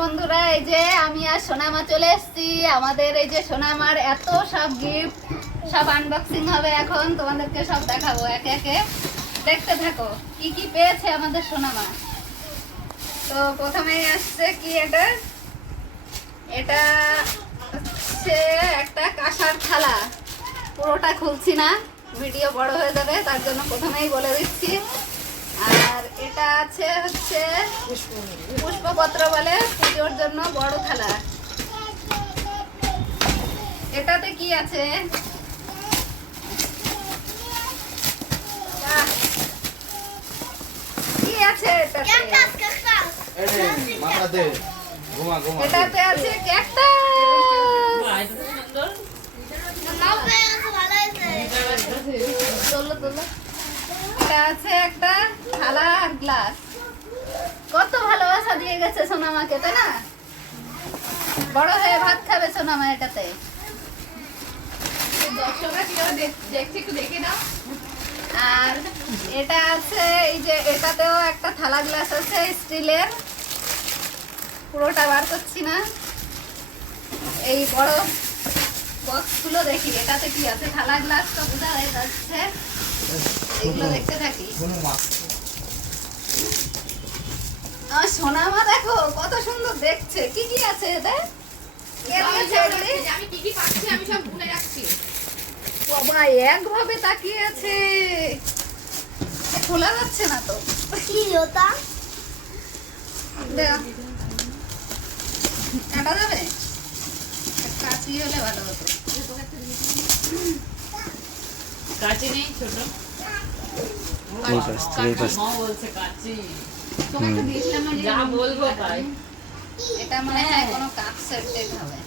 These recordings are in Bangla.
বন্ধুরা, এই যে আমি আর সোনামা চলে এসেছি। আমাদের এই যে সোনামার এত সব গিফট সব আনবক্সিং হবে এখন। তোমাদেরকে সব দেখাবো একে একে। দেখতে থাকো, কি কি পেয়েছে আমাদের সোনামা। তো প্রথমেই আসছে কি এটা? এটা হচ্ছে একটা কাঁসার থালা। পুরোটা খুলছি না, ভিডিও বড় হয়ে যাবে, তার জন্য প্রথমেই বলে দিচ্ছি। আর এটা আছে হচ্ছে পুষ্পপত্র বলে পুজোর জন্য বড় থালা। এটাতে কি আছে? কি আছে এটাতে? এটাতে আছে ক্যাকটাস তোলো তোলো এটা আছে একটা গ্লাস কত ভালোবাসা দিয়ে গেছে সোনামাকে তাই না? বড় হয়ে ভাত খাবে সোনামা এটাতে। দেখছি একটু দেখে নাও। আর এটা আছে এই যে এটাতেও একটা থালা গ্লাস আছে স্টিলের। পুরোটা বার করছি না। এই বড় বক্সগুলো দেখি এটাতে কি আছে? থালা গ্লাস তো বোঝা যাচ্ছে। এগুলো দেখতে থাকি। আমার সোনামা দেখো কত সুন্দর দেখছে। কি কি আছে এতে? কে দিয়েছে এগুলি? আমি কি কি পাচ্ছি আমি সব ভুলে রাখছি বাবা একভাবে তাকিয়ে আছে খোলা যাচ্ছে না তো? দেখ। কাটা যাবে? কাচি হলে ভালো হতো। কাচি নেই ছোট। মা বলছে কাচি। যে বলব তাই। এটা মনে হয় কোনো কাপ সেট হবে।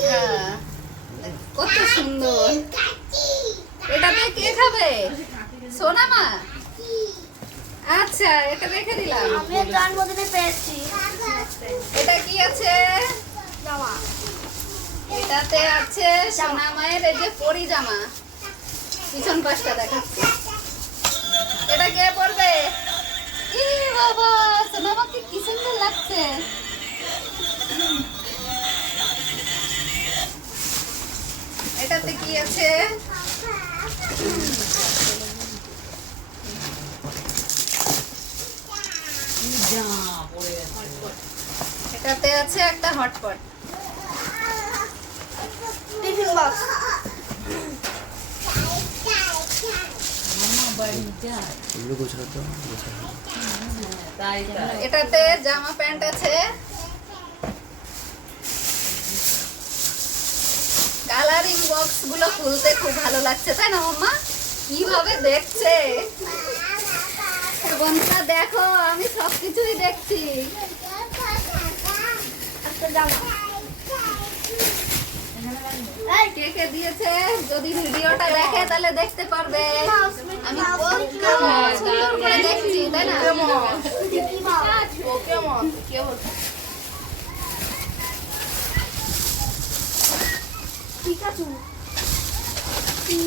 হ্যাঁ। কত সুন্দর। এটাতে কে খাবে? সোনামা? আচ্ছা এটা রেখে দিলাম। এটা কি আছে? এটাতে আছে সোনা মায়ের এই যে পরি জামা। পিছন পাশটা দেখাচ্ছি। লাগছে এটাতে কি আছে? এটাতে আছে একটা হটপট মামা বাড়ি যায় এগুলো গোছানো তো গোছানো তাই তাই এটাতে জামা প্যান্ট আছে। কালারিং বক্সগুলো খুলতে খুব ভালো লাগছে, তাই না মাম্মা? কীভাবে দেখছে? বন্ধুরা দেখো, আমি সবকিছুই দেখছি। কে কে দিয়েছে? যদি ভিডিওটা দেখে তাহলে দেখতে পারবে। আমি সুন্দর করে দেখছি তাই না?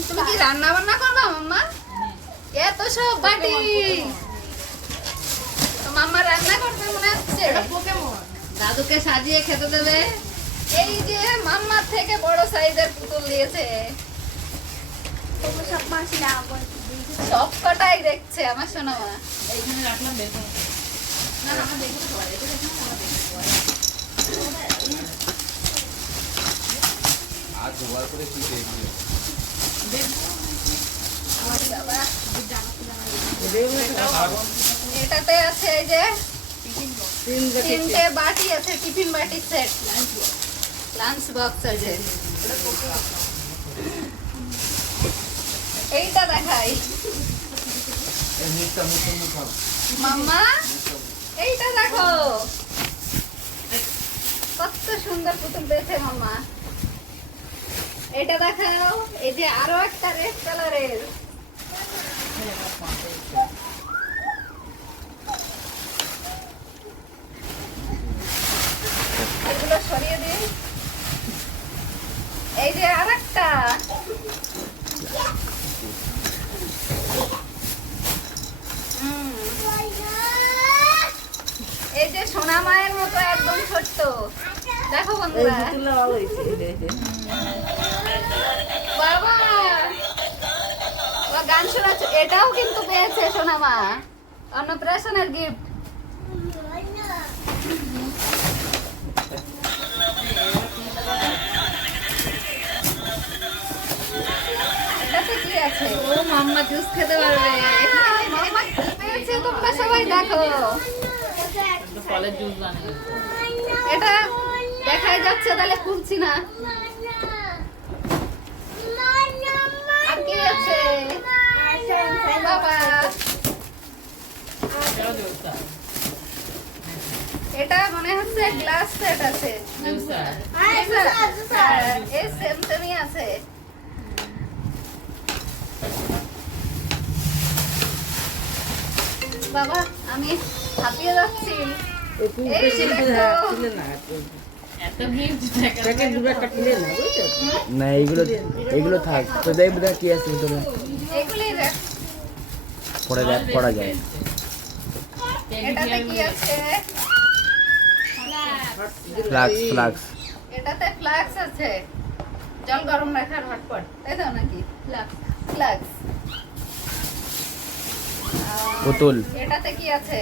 তুমি কি রান্না বান্না করবা মাম্মা? এত সব বাটি। মাম্মা রান্না করবে মনে হচ্ছে। দাদুকে সাজিয়ে খেতে দেবে। এই যে মাম্মার থেকে বড় সাইজের পুতুল দিয়েছে সব কটাই দেখছে আমার শোনো মা। এইখানে রাখলাম দেখো না না, আমার দেখে তো সবাই দেখে দেখে আমার আর দুবার করে কি দেখবি এটাতে আছে এই যে তিনটে বাটি আছে টিফিন বাটি সেট। লাঞ্চ বক্স আছে এইটা দেখাই। মাম্মা, এইটা দেখো। কত সুন্দর পুতুল পেয়েছে মাম্মা। এটা দেখাও, এই যে আরও একটা রেড কালারের। এই যে আর একটা সোনা মায়ের মতো দেখো এই বন্ধুরা পুতুলটা ভালো হয়েছে এই যে, এই বাবা। গান শোনাচ্ছে। এটাও কিন্তু পেয়েছে সোনামা অন্নপ্রাশনের গিফট আছে ও মাম্মা জুস খেতে পারবে মাম্মা কি পেয়েছে তোমরা সবাই দেখো ফলের জুস বানিয়ে এটা দেখাই যাচ্ছে তাহলে খুলছি না আর কি আছে বাবা এটা মনে হচ্ছে গ্লাস সেট আছে হ্যাঁ, এই সেম সেমই আছে বাবা আমি হাঁপিয়ে যাচ্ছি। এই যে দেখো। এত গিফট দেখা না এইগুলো এইগুলো থাক। তো দেখ বোধহয় কি আছে ভিতরে। পরে দেখ পড়া যায়। এটাতে কি আছে? ফ্লাক্স ফ্লাক্স এটাতে ফ্লাক্স আছে। জল গরম রাখার হটপট তাই তো নাকি? ফ্লাক্স ফ্লাক্স পুতুল। এটাতে কি আছে?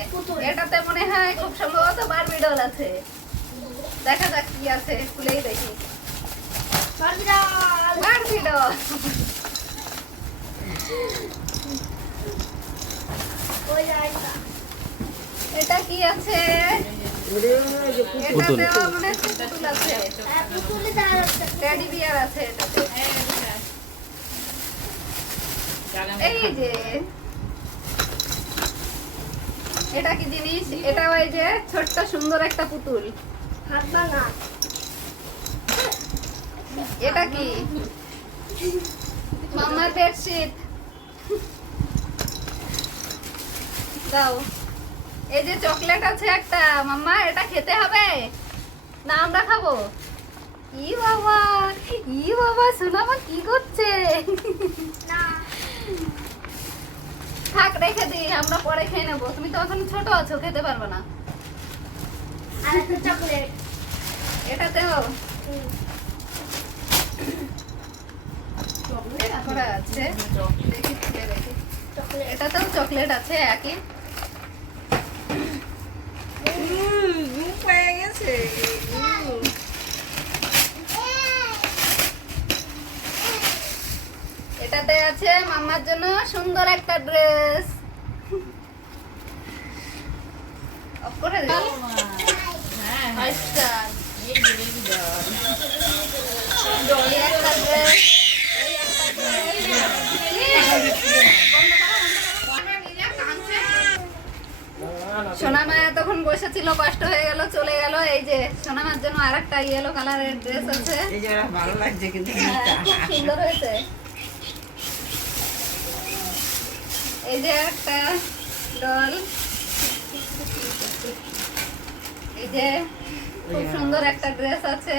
এটাতে মনে হয় খুব সম্ভবত বারবি ডল আছে। দেখা যাক কি আছে খুলেই দেখি। Barbie doll! এটা। কি আছে? পুতুল। মনে হচ্ছে পুতুল আছে। টেডি বিয়ার আছে। এটাতে। এই যে এটা কি জিনিস? এটা ওই যে ছোট্ট সুন্দর একটা পুতুল। এটা কি? মামার বেডশিট। দাও। এই যে চকলেট আছে একটা মাম্মা এটা খেতে হবে? না আমরা খাব। ই বাবা ই বাবা সোনামা কি করছে? থাক রেখে দিই আমরা পরে খেয়ে নেব। তুমি তো এখন ছোট আছো খেতে পারবে না। এটাতেও চকলেট। করা আছে। দেখি খুলে দেখি। এটাতেও চকলেট আছে একই। এটাতে আছে মাম্মার জন্য সুন্দর একটা ড্রেস। অফ করে দে হ্যাঁ এই যে baby একটা ড্রেস। সোনামা তখন বসেছিল কষ্ট হয়ে গেল চলে গেল। এই যে সোনামার জন্য আর একটা ইয়েলো কালারের ড্রেস আছে। ভালো লাগছে কিন্তু হ্যাঁ, খুব সুন্দর হয়েছে। এই যে একটা ডল। এই যে খুব সুন্দর একটা ড্রেস আছে।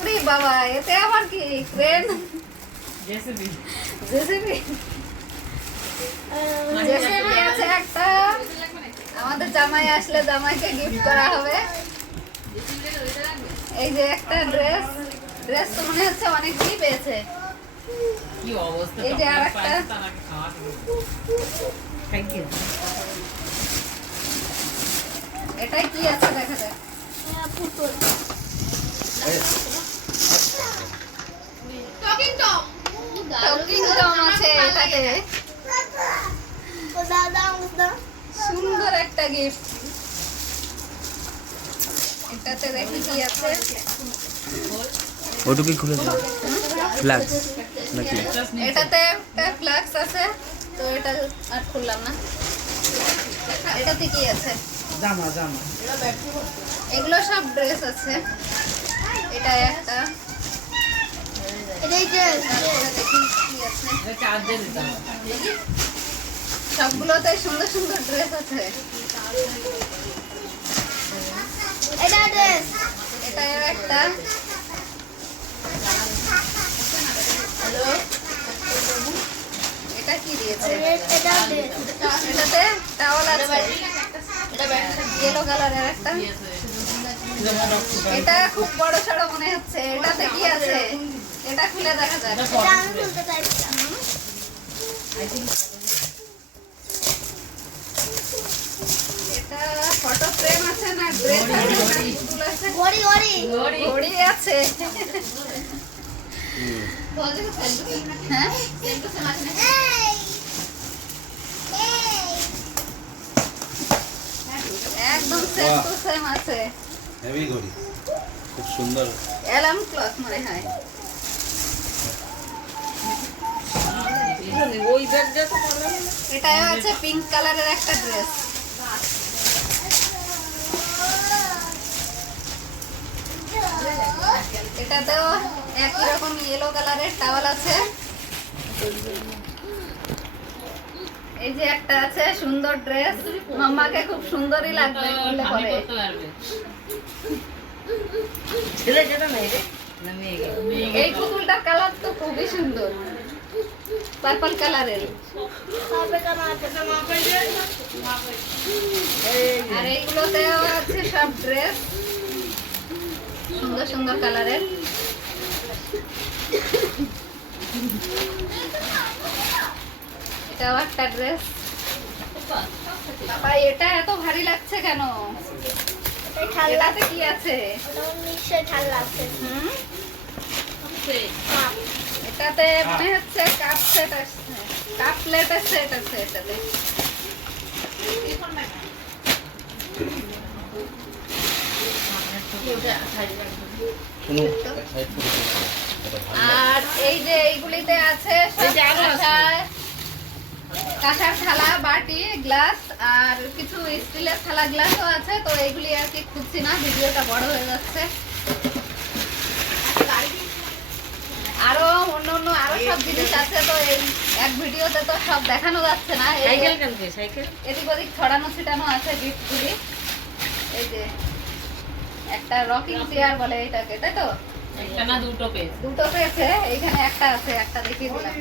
উরি বাবা এতে আবার কি? ক্রেন জেসিবি জেসিবি জেসিবি আছে একটা। আমাদের জামাই আসলে জামাইকে গিফট করা হবে। এই যে একটা ড্রেস। ড্রেস তো মনে হচ্ছে পেয়েছে। কি অবস্থা? এই যে আরেকটা। পাইছে, তার আগে খাওয়া শুরু করবে। এটাই কি আছে দেখা যাক। টকিং টম আছে এটাতে সুন্দর একটা গিফট এটাতে দেখি কি আছে। ওটুকুই খুলে দাও। ফ্লাক্স নাকি? এটাতে একটা ফ্লাক্স আছে তো এটা আর খুললাম না। এটাতে কি আছে। জামা জামা। এগুলো সব ড্রেস আছে। এটা একটা। এটা সবগুলোতে সুন্দর সুন্দর ড্রেস আছে। এটাও একটা। এটা কি দিয়েছে? এটা এটাতে টাওয়াল আছে। ইয়েলো কালারের একটা। এটা খুব বড় সড়ো মনে হচ্ছে। এটাতে কি আছে? এটা খুলে দেখা যাক। এটা আমি খুলতে চাইছিলাম এটা ফটো ফ্রেম আছে না? ড্রেস আছে ঘড়ি। আছে? হ্যাঁ একদম সেম টু সেম আছে। হেভি ঘড়ি। খুব সুন্দর। অ্যালার্ম ক্লক মনে হয়। ওই ব্যাগটা তো বললাম আছে পিঙ্ক কালারের একটা ড্রেস এটাতেও একই রকম ইয়েলো কালারের টাওয়াল আছে। এই যে একটা আছে সুন্দর ড্রেস মাম্মাকে খুব সুন্দরই লাগবে পরে। ছেলে যেটা নেই এই পুতুলটার কালার তো খুবই সুন্দর। পার্পল কালারের আর এইগুলোতেও আছে সব ড্রেস সুন্দর সুন্দর কালারের। এটাও একটা ড্রেস বাবা এটা এত ভারী লাগছে কেন? এটা এটাতে কি আছে? এটাতে মনে হচ্ছে কাপ সেট কাপ প্লেটের সেট আছে এটাতে সাইড করে এটা ভালো আর এই যে এইগুলিতে আছে। কাঁসার থালা বাটি গ্লাস আর কিছু স্টিলের থালা গ্লাসও আছে তো এইগুলি আর কি খুঁজছি না ভিডিওটা বড় হয়ে যাচ্ছে। আরও অন্য অন্য আরও সব জিনিস আছে তো এই এক ভিডিওতে তো সব দেখানো যাচ্ছে না। এদিক ওদিক ছড়ানো ছিটানো আছে গিফটগুলি। এই যে একটা রকিং চেয়ার বলে এটাকে তাই তো? একটা না দুটো দুটো পেয়েছে এইখানে একটা আছে একটা দেখিয়ে দিলাম।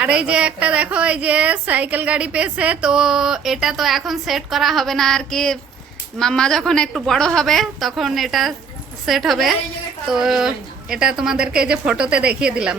আর এই যে একটা দেখো এই যে সাইকেল গাড়ি পেয়েছে তো এটা তো এখন সেট করা হবে না আর কি। মাম্মা যখন একটু বড় হবে তখন এটা সেট হবে। তো এটা তোমাদেরকে এই যে ফটোতে দেখিয়ে দিলাম।